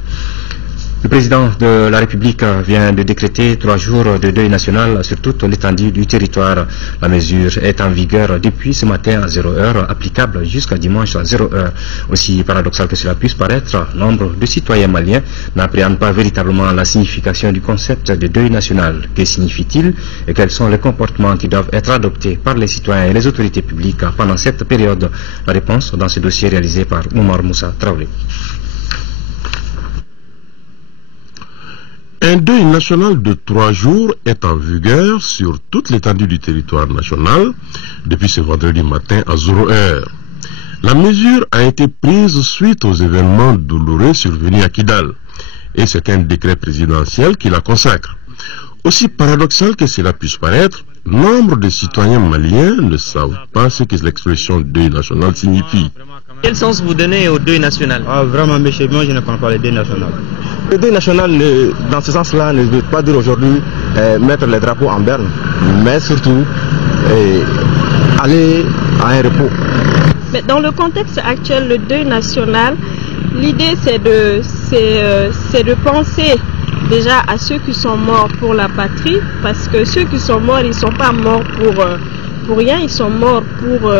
Le président de la République vient de décréter 3 jours de deuil national sur toute l'étendue du territoire. La mesure est en vigueur depuis ce matin à 0h, applicable jusqu'à dimanche à 0h. Aussi paradoxal que cela puisse paraître, nombre de citoyens maliens n'appréhendent pas véritablement la signification du concept de deuil national. Que signifie-t-il et quels sont les comportements qui doivent être adoptés par les citoyens et les autorités publiques pendant cette période? La réponse dans ce dossier réalisé par Oumar Moussa Traoré. Un deuil national de 3 jours est en vigueur sur toute l'étendue du territoire national depuis ce vendredi matin à 0h. La mesure a été prise suite aux événements douloureux survenus à Kidal et c'est un décret présidentiel qui la consacre. Aussi paradoxal que cela puisse paraître, nombre de citoyens maliens ne savent pas ce que l'expression deuil national signifie. Quel sens vous donnez au deuil national? Vraiment, monsieur, moi je ne comprends pas le deuil national. Le deuil national, dans ce sens-là, ne veut pas dire aujourd'hui mettre les drapeaux en berne, mais surtout aller à un repos. Mais dans le contexte actuel, le deuil national, l'idée c'est de penser déjà à ceux qui sont morts pour la patrie, parce que ceux qui sont morts, ils ne sont pas morts pour rien, ils sont morts pour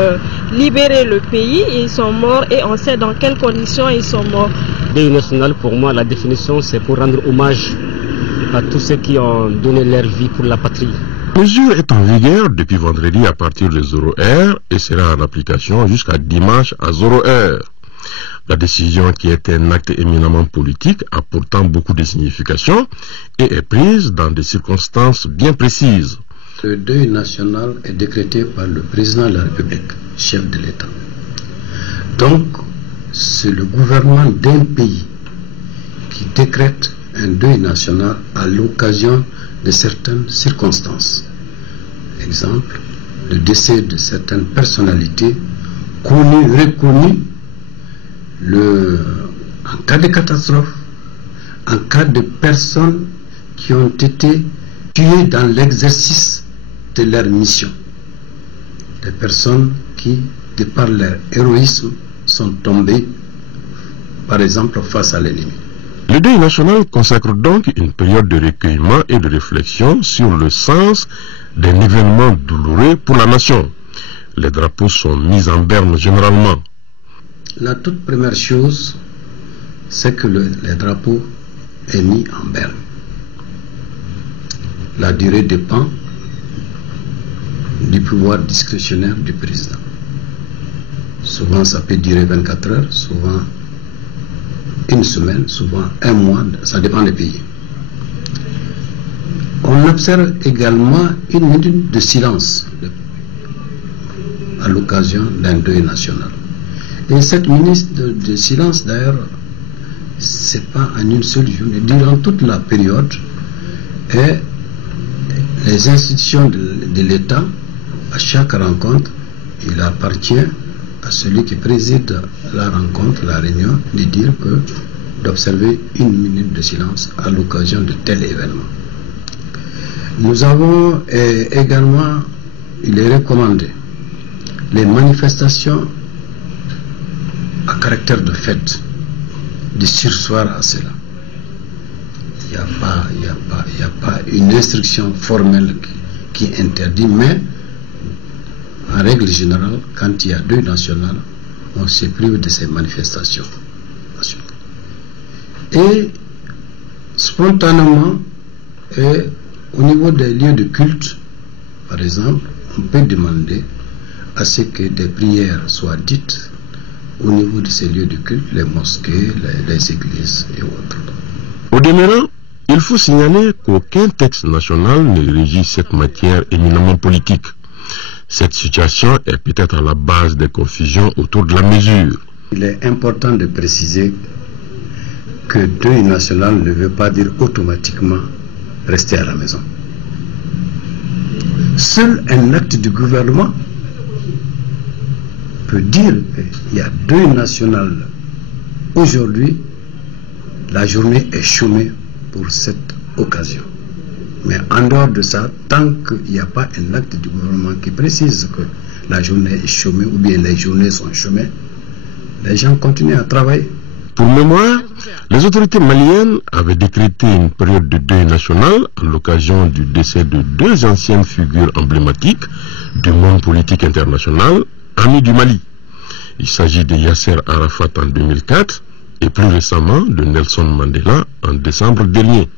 libérer le pays, ils sont morts et on sait dans quelles conditions ils sont morts. Deuil national, pour moi, la définition, c'est pour rendre hommage à tous ceux qui ont donné leur vie pour la patrie. La mesure est en vigueur depuis vendredi à partir de 0h et sera en application jusqu'à dimanche à 0h. La décision, qui est un acte éminemment politique, a pourtant beaucoup de significations et est prise dans des circonstances bien précises. Le deuil national est décrété par le président de la République, chef de l'État. Donc, c'est le gouvernement d'un pays qui décrète un deuil national à l'occasion de certaines circonstances. Exemple, le décès de certaines personnalités connues, reconnues, en cas de catastrophe, en cas de personnes qui ont été tuées dans l'exercice de leur mission. Des personnes qui, de par leur héroïsme, sont tombées, par exemple, face à l'ennemi. Le deuil national consacre donc une période de recueillement et de réflexion sur le sens d'un événement douloureux pour la nation. Les drapeaux sont mis en berne généralement. la toute première chose, c'est que le drapeau est mis en berne. La durée dépend du pouvoir discrétionnaire du président. Souvent ça peut durer 24 heures, souvent une semaine, souvent un mois, ça dépend des pays. On observe également une minute de silence à l'occasion d'un deuil national. Et cette minute de silence, d'ailleurs, c'est pas en une seule journée. Durant toute la période, et les institutions de l'État, à chaque rencontre, il appartient à celui qui préside la rencontre, la réunion, de dire que d'observer une minute de silence à l'occasion de tel événement. Nous avons également, il est recommandé, les manifestations à caractère de fête, de sursoir à cela. Il n'y a pas une instruction formelle qui interdit, mais en règle générale, quand il y a deuil national, on se prive de ces manifestations. Et spontanément, au niveau des lieux de culte, par exemple, on peut demander à ce que des prières soient dites au niveau de ces lieux de culte, les mosquées, les églises et autres. Au demeurant, il faut signaler qu'aucun texte national ne régit cette matière éminemment politique. Cette situation est peut-être à la base des confusions autour de la mesure. Il est important de préciser que deuil national ne veut pas dire automatiquement rester à la maison. Seul un acte du gouvernement peut dire qu'il y a deuil national. Aujourd'hui, la journée est chômée pour cette occasion. Mais en dehors de ça, tant qu'il n'y a pas un acte du gouvernement qui précise que la journée est chômée ou bien les journées sont chômées, les gens continuent à travailler. Pour mémoire, les autorités maliennes avaient décrété une période de deuil national à l'occasion du décès de deux anciennes figures emblématiques du monde politique international, amis du Mali. Il s'agit de Yasser Arafat en 2004 et plus récemment de Nelson Mandela en décembre dernier.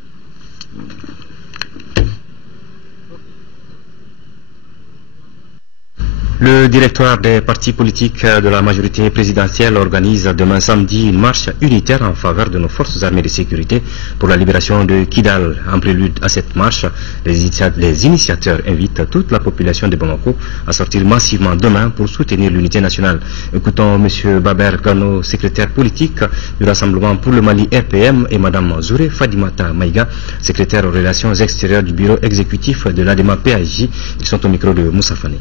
Le directoire des partis politiques de la majorité présidentielle organise demain samedi une marche unitaire en faveur de nos forces armées de sécurité pour la libération de Kidal. En prélude à cette marche, les initiateurs invitent toute la population de Bamako à sortir massivement demain pour soutenir l'unité nationale. Écoutons M. Baber Gano, secrétaire politique du Rassemblement pour le Mali RPM, et Mme Zouré Fadimata Maïga, secrétaire aux relations extérieures du bureau exécutif de l'ADEMA PAJ. Ils sont au micro de Moussa Fane.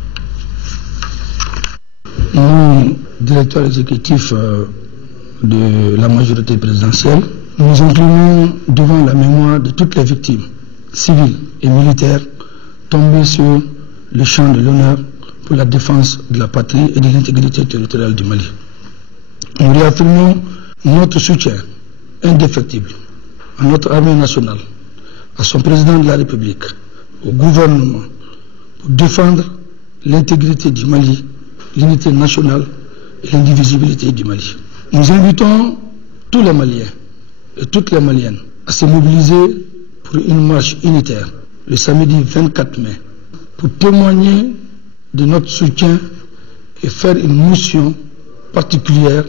Nous, directeur exécutif de la majorité présidentielle, nous inclinons devant la mémoire de toutes les victimes, civiles et militaires, tombées sur le champ de l'honneur pour la défense de la patrie et de l'intégrité territoriale du Mali. Nous réaffirmons notre soutien indéfectible à notre armée nationale, à son président de la République, au gouvernement, pour défendre l'intégrité du Mali, l'unité nationale et l'indivisibilité du Mali. Nous invitons tous les Maliens et toutes les Maliennes à se mobiliser pour une marche unitaire le samedi 24 mai pour témoigner de notre soutien et faire une motion particulière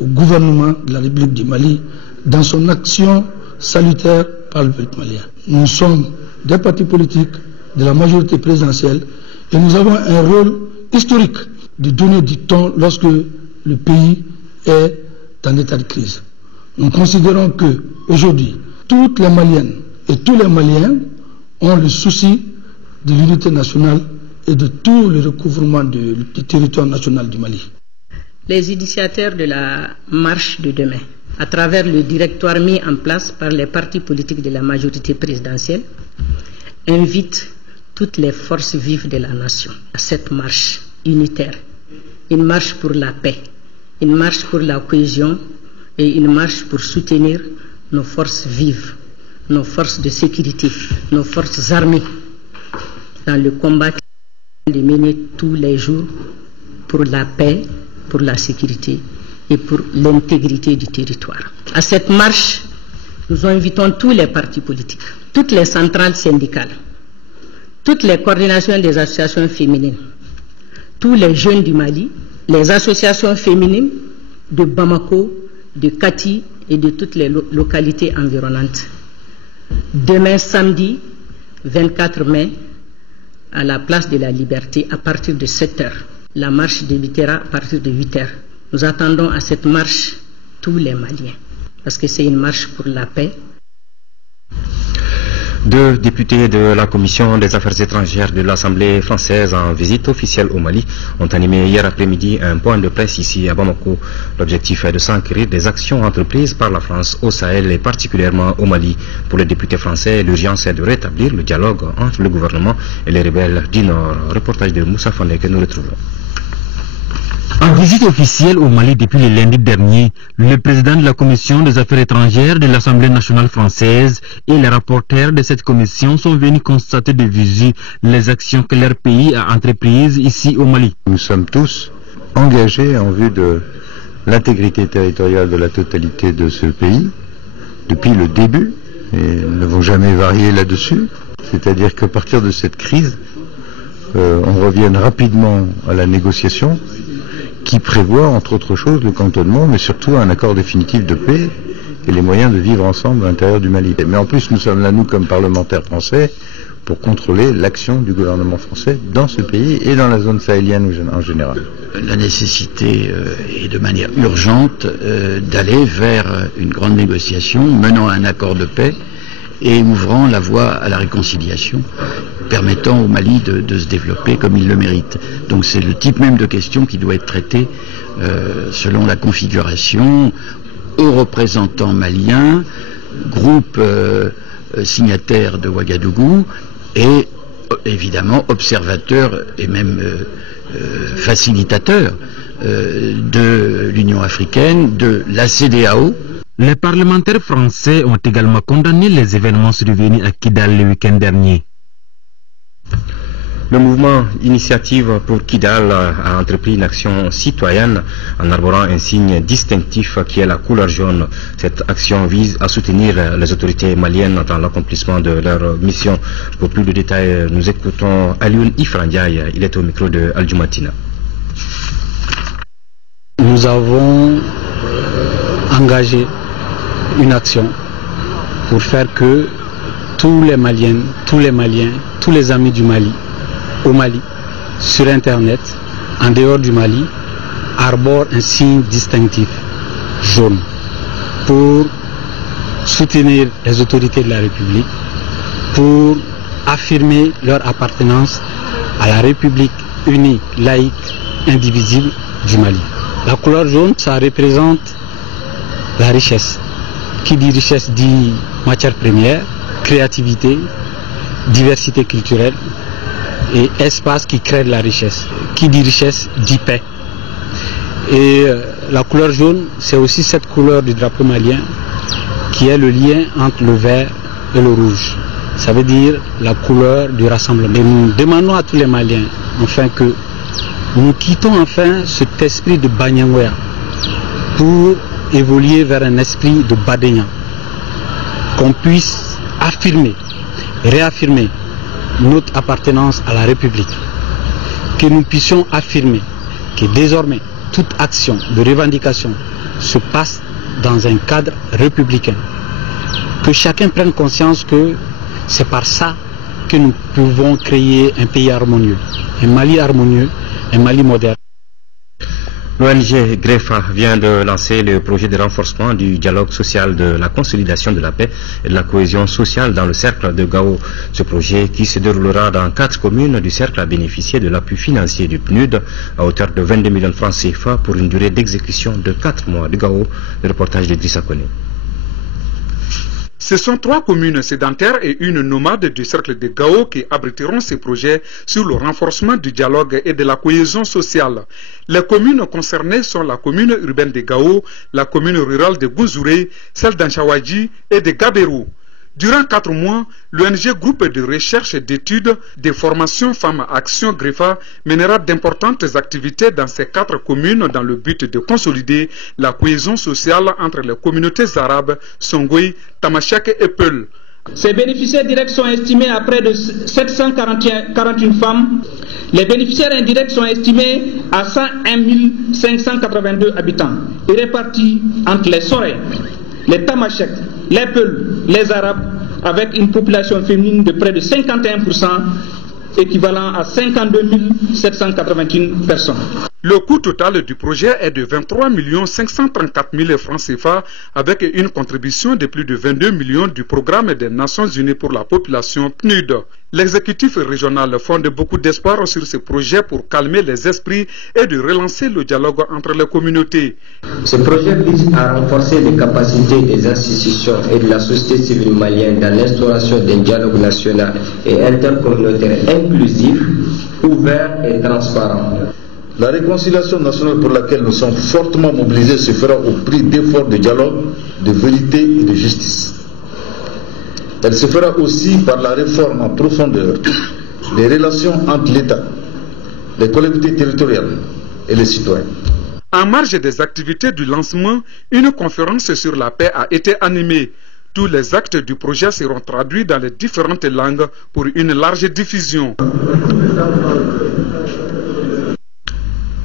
au gouvernement de la République du Mali dans son action salutaire par le peuple malien. Nous sommes des partis politiques de la majorité présidentielle et nous avons un rôle historique de donner du temps lorsque le pays est en état de crise. Nous considérons que aujourd'hui, toutes les Maliennes et tous les Maliens ont le souci de l'unité nationale et de tout le recouvrement du territoire national du Mali. Les initiateurs de la marche de demain, à travers le directoire mis en place par les partis politiques de la majorité présidentielle, invitent toutes les forces vives de la nation à cette marche unitaire, une marche pour la paix, une marche pour la cohésion et une marche pour soutenir nos forces vives, nos forces de sécurité, nos forces armées dans le combat de mener tous les jours pour la paix, pour la sécurité et pour l'intégrité du territoire. À cette marche, nous invitons tous les partis politiques, toutes les centrales syndicales, toutes les coordinations des associations féminines, tous les jeunes du Mali, les associations féminines de Bamako, de Kati et de toutes les localités environnantes. Demain samedi 24 mai, à la place de la Liberté, à partir de 7h. La marche débutera à partir de 8h. Nous attendons à cette marche tous les Maliens, parce que c'est une marche pour la paix. Deux députés de la Commission des Affaires étrangères de l'Assemblée française en visite officielle au Mali ont animé hier après-midi un point de presse ici à Bamako. L'objectif est de s'enquérir des actions entreprises par la France au Sahel et particulièrement au Mali. Pour les députés français, l'urgence est de rétablir le dialogue entre le gouvernement et les rebelles du Nord. Reportage de Moussa Fane que nous retrouvons. En visite officielle au Mali depuis le lundi dernier, le président de la Commission des Affaires étrangères de l'Assemblée nationale française et les rapporteurs de cette commission sont venus constater de visu les actions que leur pays a entreprises ici au Mali. Nous sommes tous engagés en vue de l'intégrité territoriale de la totalité de ce pays depuis le début et nous n'avons jamais varié là-dessus. C'est-à-dire qu'à partir de cette crise, on revienne rapidement à la négociation qui prévoit, entre autres choses, le cantonnement, mais surtout un accord définitif de paix et les moyens de vivre ensemble à l'intérieur du Mali. Mais en plus, nous sommes là, nous, comme parlementaires français, pour contrôler l'action du gouvernement français dans ce pays et dans la zone sahélienne en général. La nécessité est de manière urgente d'aller vers une grande négociation menant à un accord de paix et ouvrant la voie à la réconciliation, permettant au Mali de se développer comme il le mérite. Donc c'est le type même de question qui doit être traité selon la configuration aux représentants maliens, groupe signataire de Ouagadougou et évidemment observateurs et même facilitateurs de l'Union africaine, de la CEDEAO. Les parlementaires français ont également condamné les événements survenus à Kidal le week-end dernier. Le mouvement Initiative pour Kidal a entrepris une action citoyenne en arborant un signe distinctif qui est la couleur jaune. Cette action vise à soutenir les autorités maliennes dans l'accomplissement de leur mission. Pour plus de détails, nous écoutons Alioune Ifrandiaï. Il est au micro de Al-Jumatina. Nous avons engagé une action pour faire que tous les Maliennes, tous les Maliens, tous les amis du Mali, au Mali, sur Internet, en dehors du Mali, arborent un signe distinctif jaune pour soutenir les autorités de la République, pour affirmer leur appartenance à la République unie, laïque, indivisible du Mali. La couleur jaune, ça représente la richesse. Qui dit richesse dit matière première, créativité, diversité culturelle et espace qui crée de la richesse. Qui dit richesse dit paix. Et la couleur jaune, c'est aussi cette couleur du drapeau malien qui est le lien entre le vert et le rouge. Ça veut dire la couleur du rassemblement. Et nous demandons à tous les Maliens, enfin, que nous quittons enfin cet esprit de Banyangwea pour évoluer vers un esprit de Badénian, qu'on puisse affirmer, réaffirmer notre appartenance à la République, que nous puissions affirmer que désormais toute action de revendication se passe dans un cadre républicain, que chacun prenne conscience que c'est par ça que nous pouvons créer un pays harmonieux, un Mali harmonieux, un Mali moderne. L'ONG GREFA vient de lancer le projet de renforcement du dialogue social, de la consolidation de la paix et de la cohésion sociale dans le cercle de Gao. Ce projet, qui se déroulera dans 4 communes du cercle, a bénéficié de l'appui financier du PNUD à hauteur de 22 millions de francs CFA pour une durée d'exécution de 4 mois. De Gao, le reportage de Drissa Kone. Ce sont 3 communes sédentaires et une nomade du cercle de Gao qui abriteront ces projets sur le renforcement du dialogue et de la cohésion sociale. Les communes concernées sont la commune urbaine de Gao, la commune rurale de Gouzouré, celle d'Anchawadji et de Gaberou. Durant 4 mois, l'ONG Groupe de recherche et d'études des formations Femmes Action GREFA mènera d'importantes activités dans ces 4 communes dans le but de consolider la cohésion sociale entre les communautés arabes, Songhoué, Tamashek et Peul. Ces bénéficiaires directs sont estimés à près de 741 femmes. Les bénéficiaires indirects sont estimés à 101 582 habitants et répartis entre les Soré, les Tamashek, les Peuls, les Arabes, avec une population féminine de près de 51%, équivalent à 52 781 personnes. Le coût total du projet est de 23 534 000 francs CFA avec une contribution de plus de 22 millions du programme des Nations Unies pour la population PNUD. L'exécutif régional fonde beaucoup d'espoir sur ce projet pour calmer les esprits et de relancer le dialogue entre les communautés. Ce projet vise à renforcer les capacités des institutions et de la société civile malienne dans l'instauration d'un dialogue national et intercommunautaire inclusif, ouvert et transparent. La réconciliation nationale pour laquelle nous sommes fortement mobilisés se fera au prix d'efforts de dialogue, de vérité et de justice. Elle se fera aussi par la réforme en profondeur des relations entre l'État, les collectivités territoriales et les citoyens. En marge des activités du lancement, une conférence sur la paix a été animée. Tous les actes du projet seront traduits dans les différentes langues pour une large diffusion.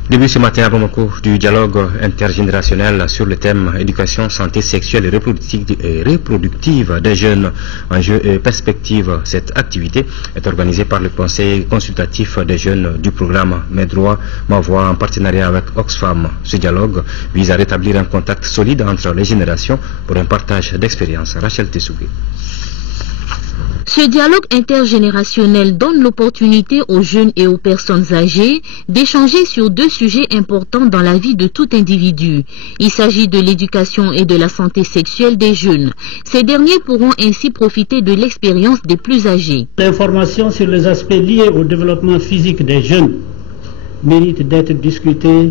Début ce matin à Bamako du dialogue intergénérationnel sur le thème éducation, santé sexuelle et reproductive des jeunes, enjeux et perspectives. Cette activité est organisée par le Conseil consultatif des jeunes du programme Mes droits, ma voix en partenariat avec Oxfam. Ce dialogue vise à rétablir un contact solide entre les générations pour un partage d'expériences. Rachel Tessougé. Ce dialogue intergénérationnel donne l'opportunité aux jeunes et aux personnes âgées d'échanger sur 2 sujets importants dans la vie de tout individu. Il s'agit de l'éducation et de la santé sexuelle des jeunes. Ces derniers pourront ainsi profiter de l'expérience des plus âgés. L'information sur les aspects liés au développement physique des jeunes mérite d'être discutée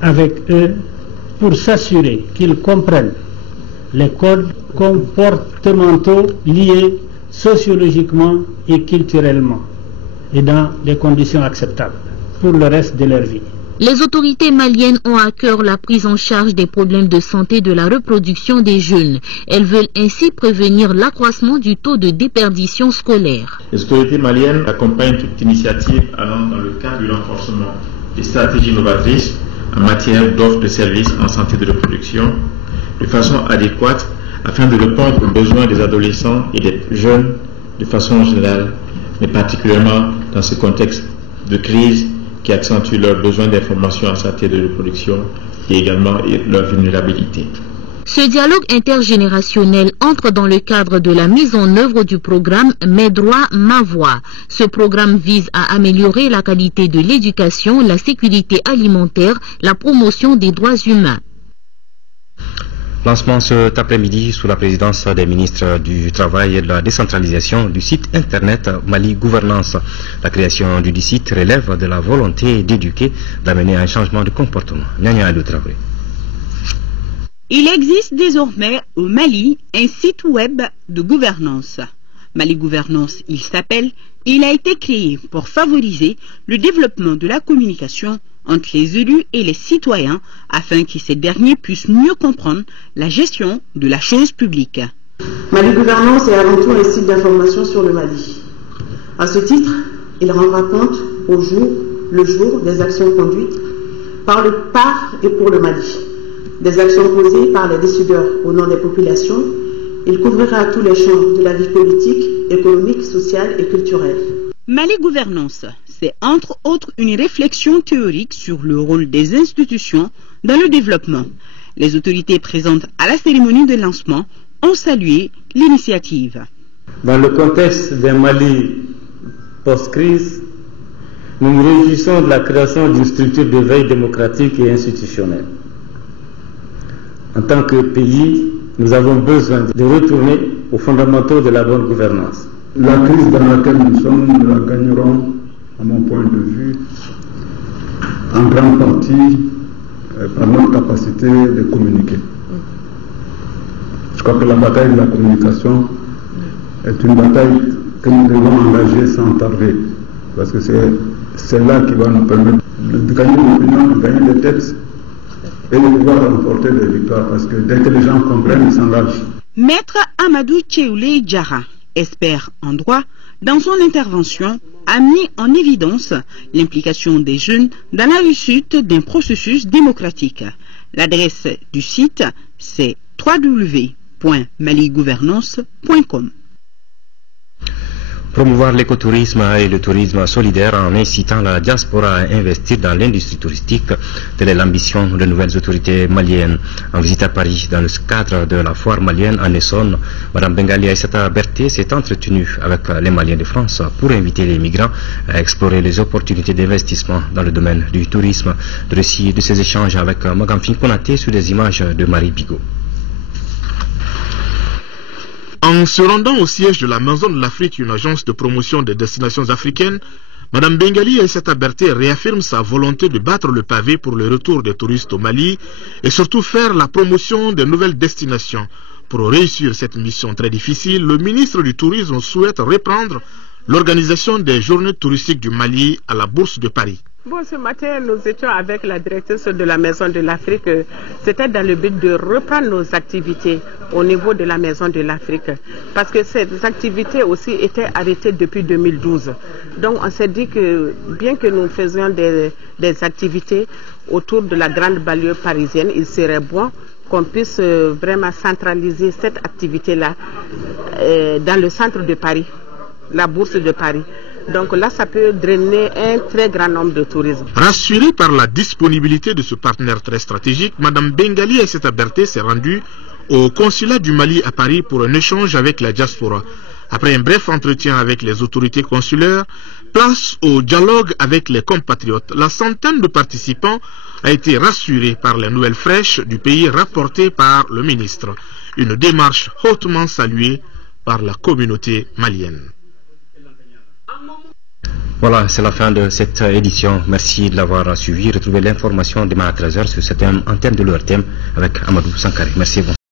avec eux pour s'assurer qu'ils comprennent les codes comportementaux liés sociologiquement et culturellement et dans des conditions acceptables pour le reste de leur vie. Les autorités maliennes ont à cœur la prise en charge des problèmes de santé de la reproduction des jeunes. Elles veulent ainsi prévenir l'accroissement du taux de déperdition scolaire. Les autorités maliennes accompagnent toute initiative allant dans le cadre du renforcement des stratégies novatrices en matière d'offres de services en santé de reproduction de façon adéquate afin de répondre aux besoins des adolescents et des jeunes de façon générale, mais particulièrement dans ce contexte de crise qui accentue leurs besoins d'information en santé de reproduction et également leur vulnérabilité. Ce dialogue intergénérationnel entre dans le cadre de la mise en œuvre du programme Mes droits, ma voix. Ce programme vise à améliorer la qualité de l'éducation, la sécurité alimentaire, la promotion des droits humains. Lancement cet après-midi sous la présidence des ministres du Travail et de la décentralisation du site internet Mali Gouvernance. La création du site relève de la volonté d'éduquer, d'amener à un changement de comportement. Nyanya Alou Traoré. Il existe désormais au Mali un site web de gouvernance. Mali Gouvernance, il s'appelle. Il a été créé pour favoriser le développement de la communication entre les élus et les citoyens afin que ces derniers puissent mieux comprendre la gestion de la chose publique. Mali Gouvernance est avant tout un site d'information sur le Mali. À ce titre, il rendra compte le jour des actions conduites par et pour le Mali, des actions posées par les décideurs au nom des populations. Il couvrira tous les champs de la vie politique, économique, sociale et culturelle. Mali Gouvernance, c'est entre autres une réflexion théorique sur le rôle des institutions dans le développement. Les autorités présentes à la cérémonie de lancement ont salué l'initiative. Dans le contexte d'un Mali post-crise, nous nous réjouissons de la création d'une structure de veille démocratique et institutionnelle. En tant que pays, nous avons besoin de retourner aux fondamentaux de la bonne gouvernance. La crise dans laquelle nous sommes, nous la gagnerons, à mon point de vue, en grande partie par notre capacité de communiquer. Je crois que la bataille de la communication est une bataille que nous devons engager sans tarder, parce que c'est là qui va nous permettre de gagner l'opinion, de gagner des têtes et de pouvoir remporter des victoires, parce que dès que les gens comprennent, ils s'engagent. Maître Amadou Tchéoulé Diarra, expert en droit, dans son intervention, a mis en évidence l'implication des jeunes dans la réussite d'un processus démocratique. L'adresse du site, c'est www.maligouvernance.com. Promouvoir l'écotourisme et le tourisme solidaire en incitant la diaspora à investir dans l'industrie touristique, telle est l'ambition des nouvelles autorités maliennes. En visite à Paris, dans le cadre de la foire malienne en Essonne, Mme Bengali Aïssata Berté s'est entretenue avec les Maliens de France pour inviter les migrants à explorer les opportunités d'investissement dans le domaine du tourisme. Le récit de ces échanges avec Magamfine Konaté sur des images de Marie Bigot. En se rendant au siège de la Maison de l'Afrique, une agence de promotion des destinations africaines, Mme Bengali Aïssata Berté réaffirme sa volonté de battre le pavé pour le retour des touristes au Mali et surtout faire la promotion des nouvelles destinations. Pour réussir cette mission très difficile, le ministre du Tourisme souhaite reprendre l'organisation des journées touristiques du Mali à la Bourse de Paris. Bon, ce matin, nous étions avec la directrice de la Maison de l'Afrique. C'était dans le but de reprendre nos activités au niveau de la Maison de l'Afrique. Parce que ces activités aussi étaient arrêtées depuis 2012. Donc, on s'est dit que bien que nous faisions des activités autour de la grande banlieue parisienne, il serait bon qu'on puisse vraiment centraliser cette activité-là dans le centre de Paris, la Bourse de Paris. Donc là, ça peut drainer un très grand nombre de touristes. Rassurée par la disponibilité de ce partenaire très stratégique, Mme Bengali Aïssata Berté s'est rendue au consulat du Mali à Paris pour un échange avec la diaspora. Après un bref entretien avec les autorités consulaires, place au dialogue avec les compatriotes. La centaine de participants a été rassurée par les nouvelles fraîches du pays rapportées par le ministre. Une démarche hautement saluée par la communauté malienne. Voilà, c'est la fin de cette édition. Merci de l'avoir suivi. Retrouvez l'information demain à 13h sur cette antenne de l'ORTM avec Amadou Sankari. Merci.